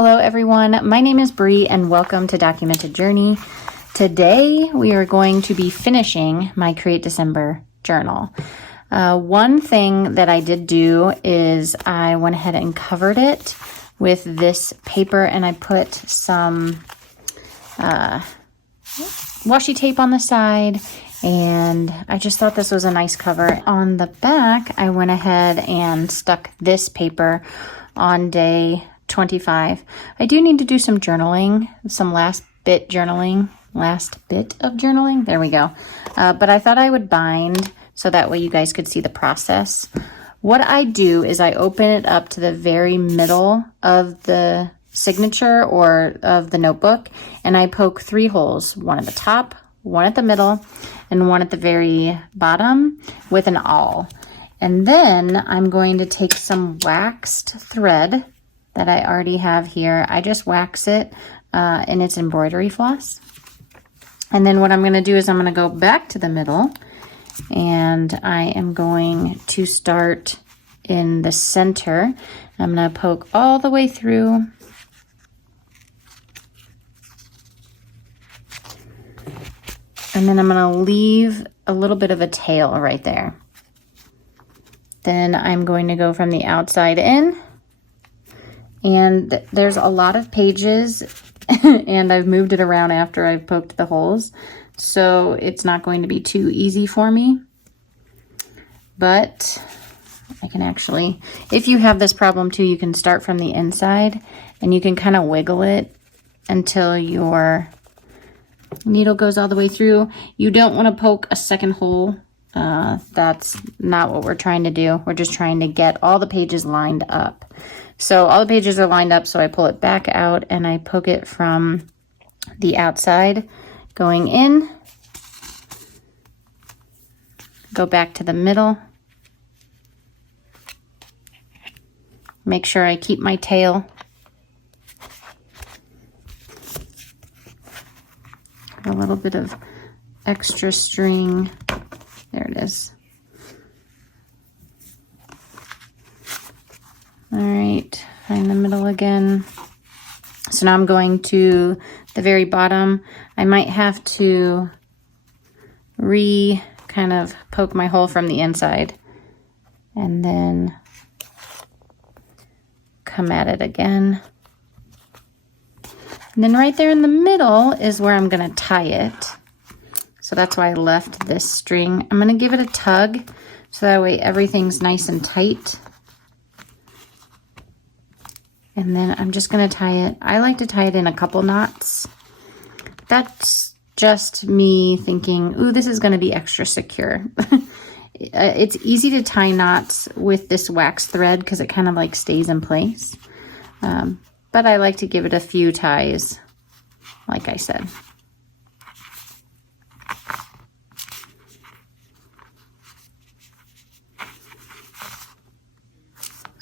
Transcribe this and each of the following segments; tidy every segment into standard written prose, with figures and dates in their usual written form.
Hello everyone, my name is Bree and welcome to Documented Journey. Today we are going to be finishing my Create December journal. One thing that I did do is I went ahead and covered it with this paper and I put some washi tape on the side, and I just thought this was a nice cover. On the back, I went ahead and stuck this paper on day 25. I do need to do some journaling, some last bit of journaling, there we go. But I thought I would bind so that way you guys could see the process. What I do is I open it up to the very middle of the signature or of the notebook, and I poke 3 holes, one at the top, one at the middle, and one at the very bottom with an awl. And then I'm going to take some waxed thread that I already have here. I just wax it in its embroidery floss. And then what I'm going to do is I'm going to go back to the middle, and I am going to start in the center. I'm going to poke all the way through. And then I'm going to leave a little bit of a tail right there. Then I'm going to go from the outside in. And there's a lot of pages and I've moved it around after I've poked the holes, so it's not going to be too easy for me. But I can actually, if you have this problem too, you can start from the inside and you can kind of wiggle it until your needle goes all the way through. You don't want to poke a second hole. That's not what we're trying to do. We're just trying to get all the pages lined up. So all the pages are lined up, so I pull it back out and I poke it from the outside, going in, go back to the middle, make sure I keep my tail, a little bit of extra string, there it is. All right, find the middle again. So now I'm going to the very bottom. I might have to kind of poke my hole from the inside and then come at it again. And then right there in the middle is where I'm gonna tie it. So that's why I left this string. I'm gonna give it a tug so that way everything's nice and tight. And then I'm just going to tie it. I like to tie it in a couple knots. That's just me thinking, ooh, this is going to be extra secure. It's easy to tie knots with this wax thread because it kind of like stays in place. But I like to give it a few ties, like I said.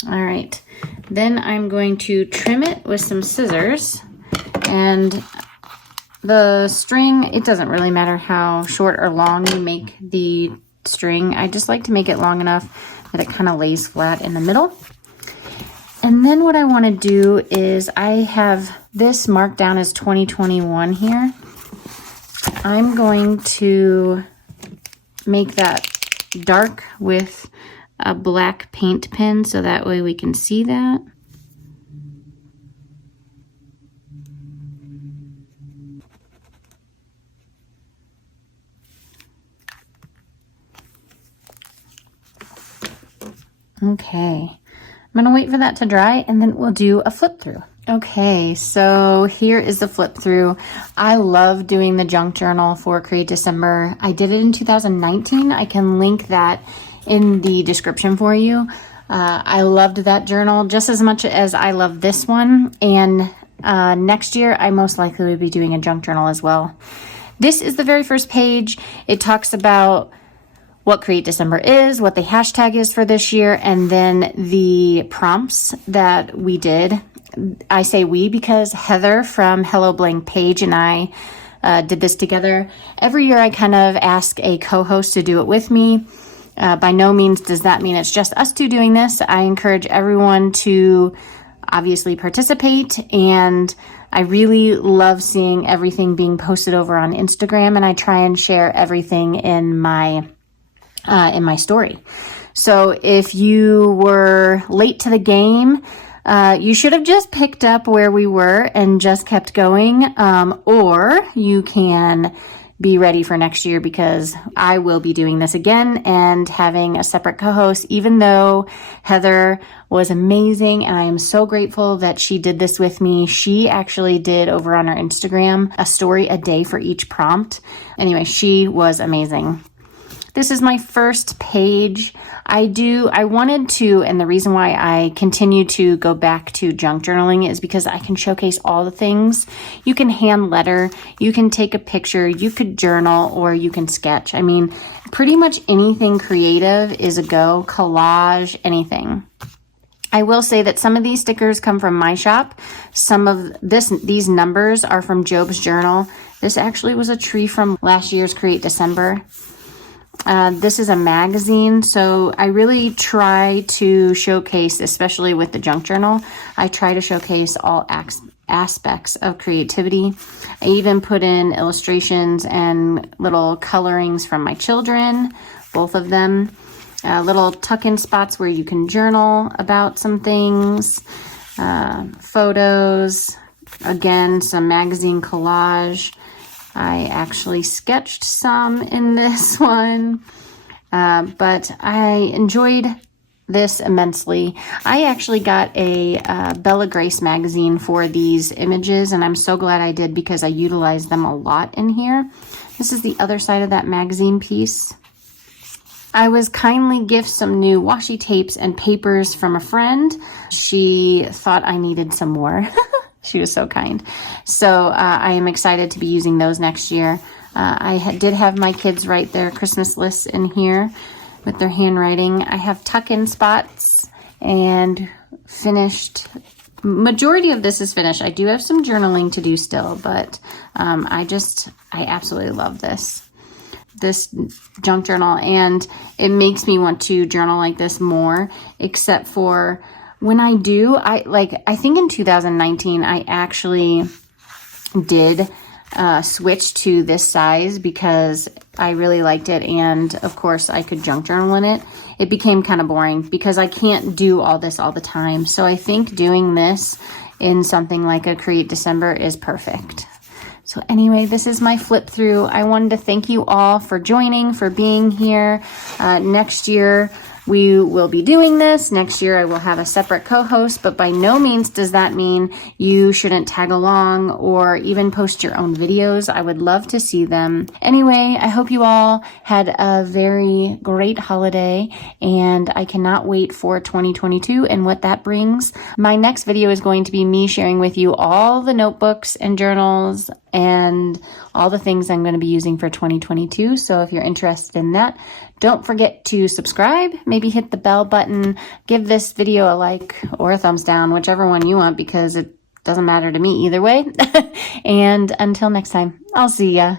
All right. Then I'm going to trim it with some scissors, and the string, it doesn't really matter how short or long you make the string. I just like to make it long enough that it kind of lays flat in the middle. And then what I want to do is I have this marked down as 2021 here. I'm going to make that dark with a black paint pen so that way we can see that. Okay, I'm gonna wait for that to dry and then we'll do a flip through. Okay, so here is the flip through. I love doing the junk journal for Create December. I did it in 2019. I can link that in the description for you. I loved that journal just as much as I love this one. And next year, I most likely will be doing a junk journal as well. This is the very first page. It talks about what Create December is, what the hashtag is for this year, and then the prompts that we did. I say we because Heather from Hello Blank Page and I did this together. Every year I kind of ask a co-host to do it with me. By no means does that mean it's just us two doing this. I encourage everyone to obviously participate, and I really love seeing everything being posted over on Instagram, and I try and share everything in my story. So if you were late to the game, you should have just picked up where we were and just kept going, or you can be ready for next year, because I will be doing this again and having a separate co-host, even though Heather was amazing and I am so grateful that she did this with me. She actually did over on her Instagram a story a day for each prompt. Anyway, she was amazing. This is my first page. I wanted to, and the reason why I continue to go back to junk journaling is because I can showcase all the things. You can hand letter, you can take a picture, you could journal, or you can sketch. I mean, pretty much anything creative is a go, collage, anything. I will say that some of these stickers come from my shop. Some of these numbers are from Job's journal. This actually was a tree from last year's Create December. This is a magazine, so I really try to showcase, especially with the junk journal, I try to showcase all aspects of creativity. I even put in illustrations and little colorings from my children, both of them. Little tuck-in spots where you can journal about some things, photos, again, some magazine collage. I actually sketched some in this one, but I enjoyed this immensely. I actually got a Bella Grace magazine for these images, and I'm so glad I did because I utilized them a lot in here. This is the other side of that magazine piece. I was kindly gifted some new washi tapes and papers from a friend. She thought I needed some more. She was so kind. So I am excited to be using those next year. I did have my kids write their Christmas lists in here with their handwriting. I have tuck-in spots and finished. Majority of this is finished. I do have some journaling to do still, but I absolutely love this junk journal, and it makes me want to journal like this more, except for when I do, I think in 2019, I actually did switch to this size because I really liked it. And of course I could junk journal in it. It became kind of boring because I can't do all this all the time. So I think doing this in something like a Create December is perfect. So anyway, this is my flip through. I wanted to thank you all for joining, for being here. Next year, we will be doing this. Next year, I will have a separate co-host, but by no means does that mean you shouldn't tag along or even post your own videos. I would love to see them. Anyway, I hope you all had a very great holiday, and I cannot wait for 2022 and what that brings. My next video is going to be me sharing with you all the notebooks and journals and all the things I'm going to be using for 2022. So if you're interested in that, don't forget to subscribe, maybe hit the bell button, give this video a like or a thumbs down, whichever one you want, because it doesn't matter to me either way. And until next time, I'll see ya.